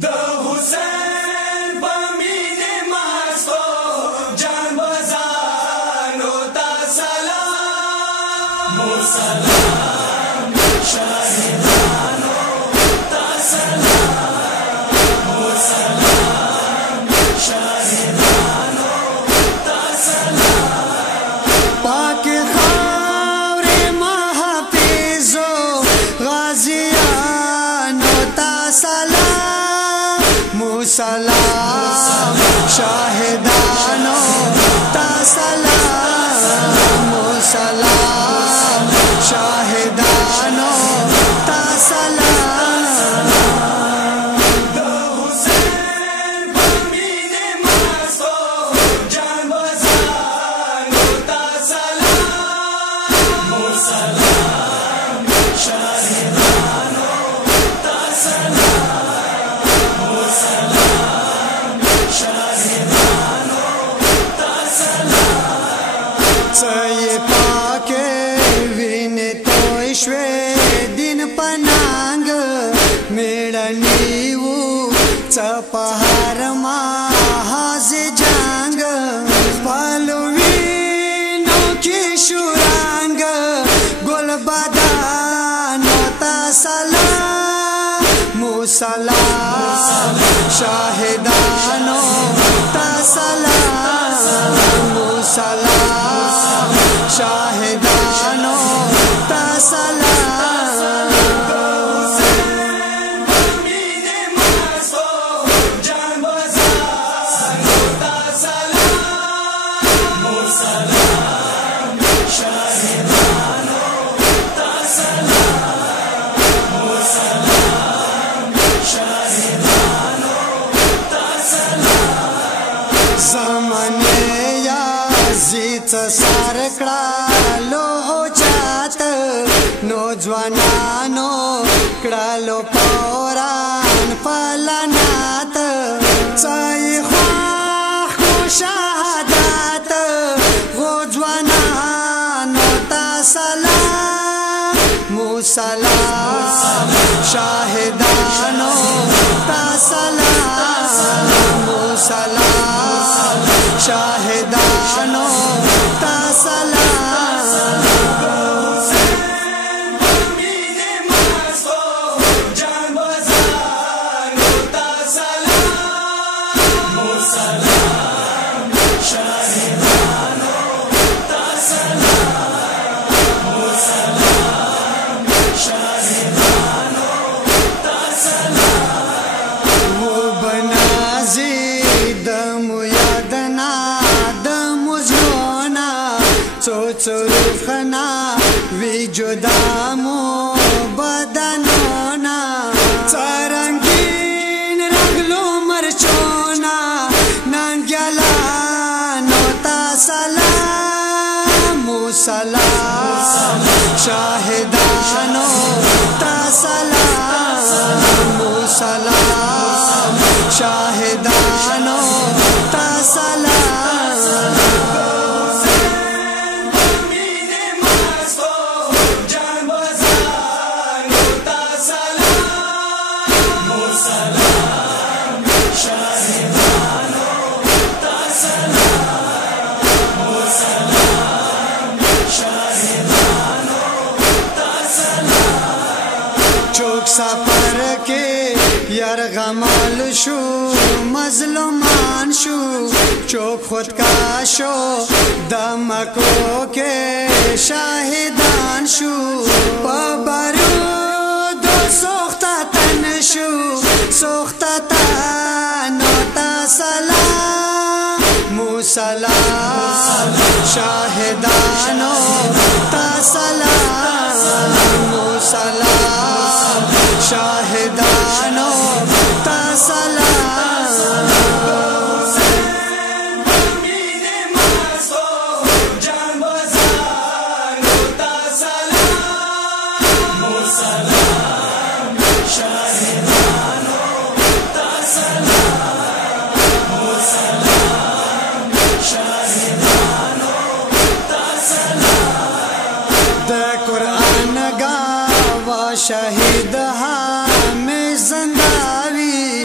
د حسین پمینه ماستو جان بزانو تا سلام سلام شاهدانو تا سلام سلام شاهدانو تا سلام پاک خاور محافظو غازیانو تا سلام سلام شاهدانو تا سلام سلام شاهدانو تا سلام د حسین پمینه ماستو جان بزانو تا سلام سلام شاهدانو تا سلام سلام شاهدانو تا سلام چای پاک وین توی شوی دین پنانگ میړنیو چپهار ما حاز جنگ پالوینو کی شورانگ گل بدانو تا سلام سلام شاهدانو تا سلام سلام شاهدانو تا سلام پمینه ماستو جان بزانو تا سلام سلام شاهدانو تا سلام سلام شاهدانو تا سلام زمانه یا زیت سارکڑا لو چات نوجوانانو کڑالو پوران پلانات چای خواخ کو شهادت غجوانانو تا سلام سلام شاهدانو تا سلام سلام شاهدانو تا سلام پمینه ماستو جان بزانو تا سلام سلام شاهدانو تا سلام سلام شاهدانو تا سلام و بنازی دمو یادنا دمو زلونا چو روخنا وی جدامو بدنونا چرنگین رگلو مرچونا ننگلانو تا سلام سلام شاهدانو تا سلام سلام شاهدانو تا سلام پمینه ماستو جان بزانو تا سلام سلام شاهدانو تا سلام سلام شاهدانو تا سلام چوک سفر کے یرغمال شو مظلومان شو چوک خود کا شو دمکو کے شاہدان شو ببرود سوختا تن شو سوختا تنو تا سلام سلام شاہدانو تا سلام سلام شاہدانو تا سلام پمینه ماستو جان بزانو تا سلام سلام شاهدانو تا سلام سلام شاهدانو تا سلام د قرآن گا شهید ها میں زنداوی